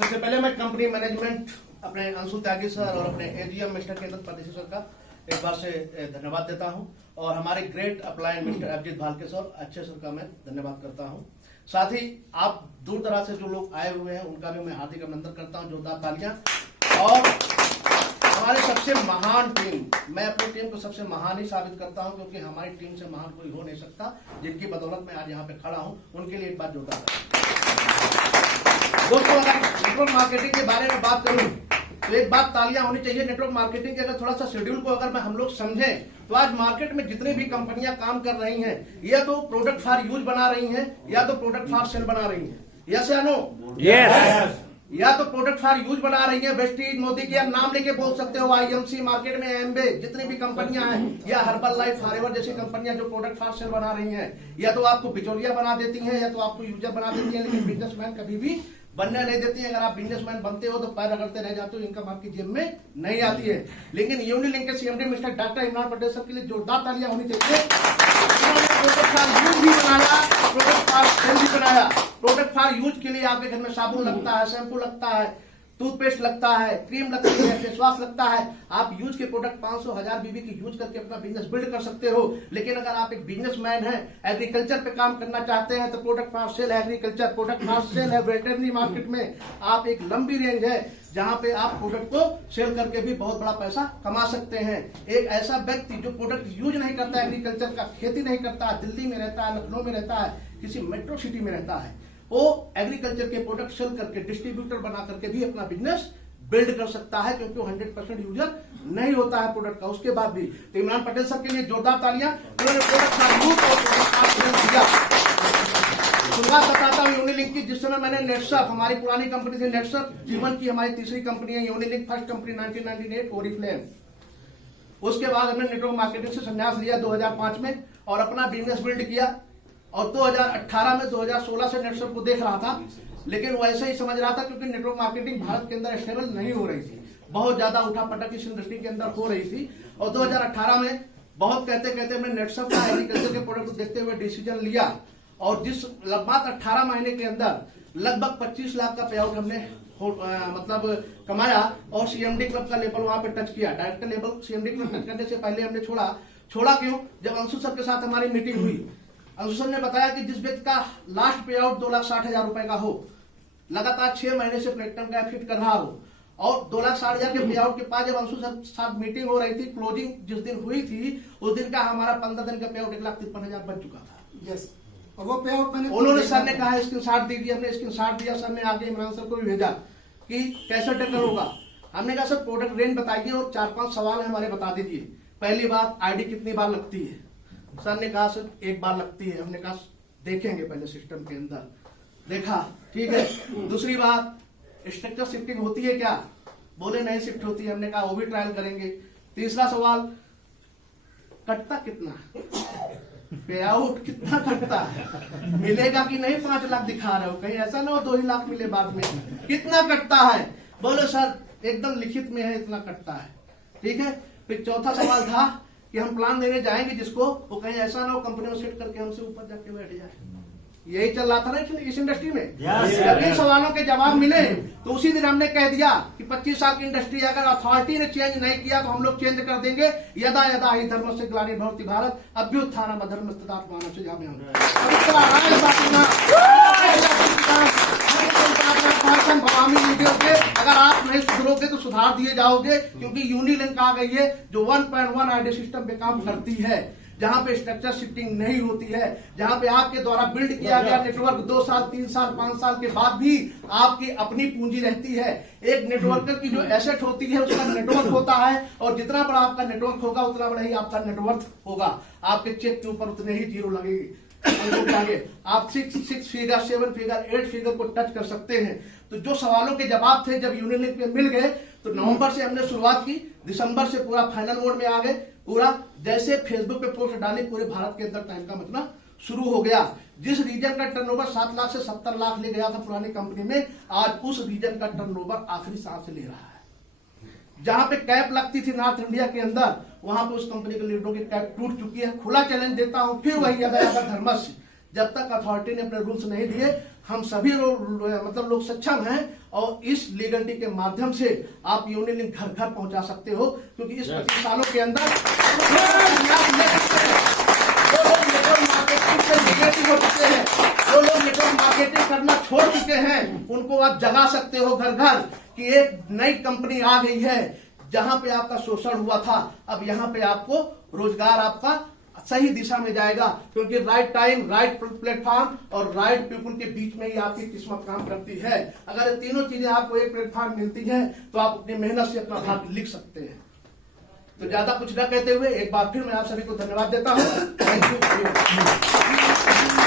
सबसे पहले मैं कंपनी मैनेजमेंट अपने अंशु त्यागी सर और अपने एजीएम मिस्टर केंद्र परदेशी सर का एक बार से धन्यवाद देता हूं और हमारे ग्रेट अपलायन मिस्टर अभिजीत भालके सर अच्छे सर का मैं धन्यवाद करता हूं। साथ ही आप दूर दराज से जो लोग आए हुए हैं उनका भी मैं हार्दिक अभिनंदन करता हूं, जोरदार तालियां। और हमारे सबसे महान टीम, मैं अपनी टीम को सबसे महान ही साबित करता हूं क्योंकि हमारी टीम से महान कोई हो नहीं सकता, जिनकी बदौलत मैं आज यहाँ पे खड़ा हूं, उनके लिए एक बात जोरदार। दोस्तों, अगर नेटवर्क मार्केटिंग के बारे में बात करूं तो एक बात तालियां होनी चाहिए। नेटवर्क मार्केटिंग के अगर थोड़ा सा शेड्यूल को अगर हम लोग समझें तो आज मार्केट में जितनी भी कंपनियां काम कर रही हैं, या तो प्रोडक्ट फॉर यूज बना रही हैं या तो प्रोडक्ट फॉर सेल बना रही हैं। यस या नो? यस। या तो प्रोडक्ट फॉर यूज बना रही है, वेस्टीज, मोदी के नाम लेके बोल सकते हो, आईएमसी, मार्केट में एम्बे, जितनी भी कंपनियां हैं, या हर्बल लाइफ, फॉरएवर जैसी कंपनियां जो प्रोडक्ट फॉर सेल बना रही हैं, या तो आपको बिचौलिया बना देती हैं या तो आपको यूजर बना देती हैं, लेकिन बिजनेसमैन कभी भी बनने नहीं देती है। अगर आप बिजनेसमैन बनते हो तो पैर रगड़ते रह जाते हो, इनकम आपकी जेब में नहीं आती है। लेकिन यूनिलिंक के CMD mister doctor Imran Patel साहब के लिए जोरदार तालियां होनी चाहिए। प्रोडक्ट फॉर यूज भी बनाया, प्रोडक्ट फॉर सेल भी बनाया। प्रोडक्ट फॉर यूज के लिए आपके घर में साबुन लगता है, शैम्पू लगता है, टूथपेस्ट लगता है, क्रीम लगती है, फेस वॉश लगता है। आप यूज के प्रोडक्ट 500 1000 बीबी की यूज करके अपना बिजनेस बिल्ड कर सकते हो। लेकिन अगर आप एक बिजनेसमैन हैं, एग्रीकल्चर पे काम करना चाहते हैं, तो product for sale agriculture, product for sale है वेटरनरी मार्केट में। आप एक लंबी रेंज है जहां पे आप प्रोडक्ट को सेल करके भी बहुत बड़ा पैसा कमा सकते हैं। एक ऐसा व्यक्ति जो प्रोडक्ट यूज नहीं करता, एग्रीकल्चर का खेती नहीं करता, दिल्ली में रहता है, लखनऊ में रहता है, किसी मेट्रो सिटी में रहता है, वो एग्रीकल्चर के प्रोडक्ट सेल करके डिस्ट्रीब्यूटर बना करके भी अपना बिजनेस बिल्ड कर सकता है, क्योंकि वो 100% यूजर नहीं होता है प्रोडक्ट का। उसके बाद भी तो इमरान पटेल साहब के लिए जोरदार तालियां, उन्होंने प्रोडक्ट का यूज और प्रोडक्ट का सेल दिया। शुरुआत बताता हूं यूनिलिंक की। जिस समय मैंने नेटसर्फ, हमारी पुरानी कंपनी थी नेटसर्फ, जीवन की हमारी तीसरी कंपनी है यूनिलिंक, फर्स्ट कंपनी 1998 ओरिफ्लेम। उसके बाद हमने नेटवर्क मार्केटिंग से संन्यास लिया 2005 में और अपना बिजनेस बिल्ड किया। और 2018 में 2016 से नेटसर्फ को देख रहा था, लेकिन वो ऐसे ही समझ रहा था क्योंकि नेटवर्क मार्केटिंग भारत के अंदर स्टेबल नहीं हो रही थी, बहुत ज्यादा उठापटक इस इंडस्ट्री के अंदर हो रही थी। और 2018 में बहुत कहते कहते हमने नेटसर्फ का एग्रीकल्चर के प्रोडक्ट को देखते हुए डिसीजन लिया और जिस मात्र 18 महीने के अंदर लगभग 25 लाख का पे आउट हमने मतलब कमाया और सीएमडी क्लब का लेवल वहां पे टच किया। Director level CMD club touch करने से पहले हमने छोड़ा क्यों? जब अंशु सर के साथ हमारी मीटिंग हुई, अंशु सर ने बताया कि जिस व्यक्ति का लास्ट पे आउट 2,60,000 रुपए का हो, लगातार 6 महीने से प्लेटफॉर्म का फिट कर रहा हो, और 2,60,000 के पे आउट के बाद जब अंशु सर साथ मीटिंग हो रही थी, क्लोजिंग जिस दिन हुई थी, उस दिन का हमारा 15 दिन का पे आउट 1,53,000 बन चुका था। यस। और वो पे आउट मैंने उन्होंने, सर ने कहा स्क्रीनशॉट दीजिए, हमने स्क्रीनशॉट दिया। सर ने आगे इमरान सर को भी भेजा कि कैसे टेकर होगा। हमने कहा सर प्रोडक्ट रेंज बताइए और 4-5 सवाल है हमारे, बता दीजिए। पहली बात, आईडी कितनी बार लगती है? सर ने कहा सर 1 बार लगती है। हमने कहा देखेंगे पहले सिस्टम के अंदर, देखा, ठीक है। दूसरी बात, स्ट्रक्चर शिफ्टिंग होती है क्या? बोले नहीं शिफ्ट होती है। हमने कहा वो भी ट्रायल करेंगे। तीसरा सवाल, कटता कितना, पे आउट कितना कटता है, मिलेगा कि नहीं? 5 लाख दिखा रहे हो, कहीं ऐसा ना हो 2 ही लाख मिले बाद में, कितना कटता है? बोले सर एकदम लिखित में है, इतना कटता है, ठीक है। फिर चौथा सवाल था कि हम प्लान देने जाएंगे जिसको, वो कहीं ऐसा ना हो कंपनी में सेट करके हमसे ऊपर जाके बैठ जाए। यही चल रहा था ना इस इंडस्ट्री में। जब इन सवालों के जवाब मिले तो उसी दिन हमने कह दिया कि 25 साल की इंडस्ट्री, अगर अथॉरिटी ने चेंज नहीं किया तो हम लोग चेंज कर देंगे। यदा यदा ही धर्म से ग्लानि भवति भारत अभ्युत्थानम अधर्मस्तदात्मानं सृजाम्यहम्। अगर आप नहीं सुधरोगे तो सुधार दिए जाओगे, क्योंकि यूनिलिंक आ गई है जो 1.1 आईडी सिस्टम पे काम करती है, जहां पे स्ट्रक्चर शिफ्टिंग नहीं होती है, जहां पे आपके द्वारा बिल्ड किया गया नेटवर्क 2 साल 3 साल 5 साल के बाद भी आपकी अपनी पूंजी रहती है। एक नेटवर्कर की जो एसेट होती है उसका नेटवर्क होता है, और जितना बड़ा आपका नेटवर्क होगा उतना बड़ा ही आपका नेटवर्क होगा। आपके चेक के ऊपर उतने ही जीरो लगेगी। आप 6 फिगर 7 फिगर 8 फिगर को टच कर सकते हैं। तो जो सवालों के जवाब थे जब यूनिलिंक में मिल गए तो नवंबर से हमने शुरुआत की, दिसंबर से पूरा फाइनल मोड में आ गए। पूरा जैसे फेसबुक पे पोस्ट डाली, पूरे भारत के अंदर टाइम का मचना शुरू हो गया। जिस रीजन का टर्नओवर 7 लाख से 70 लाख ले गया था पुरानी कंपनी में, आज उस रीजन का टर्नओवर आखिरी सांस ले रहा है। जहां पे कैप लगती थी नॉर्थ इंडिया के अंदर, वहां पे उस कंपनी के लीडरों की कैप टूट चुकी है। खुला चैलेंज देता हूं, फिर वही यदा यदा धर्मस्य, जब तक अथॉरिटी ने अपने रूल्स नहीं दिए, हम सभी लोग सक्षम हैं और इस लीगलिटी के माध्यम से आप यूनियन लिंक घर घर पहुंचा सकते हो, क्योंकि इस 25 सालों के अंदर जो लोग नेटवर्क मार्केटिंग से निगेटिव हो चुके हैं, जो लोग नेटवर्क मार्केटिंग करना छोड़ चुके हैं, उनको आप जगा सकते हो घर घर कि एक नई कंपनी आ गई है जहां पे आपका शोषण हुआ था, अब यहाँ पे आपको रोजगार आपका सही दिशा में जाएगा, क्योंकि राइट टाइम, राइट प्लेटफॉर्म और राइट पीपल के बीच में ही आपकी किस्मत काम करती है। अगर ये तीनों चीजें आपको एक प्लेटफॉर्म मिलती हैं तो आप अपनी मेहनत से अपना भाग्य लिख सकते हैं। तो ज्यादा कुछ न कहते हुए एक बार फिर मैं आप सभी को धन्यवाद देता हूँ। Thank you.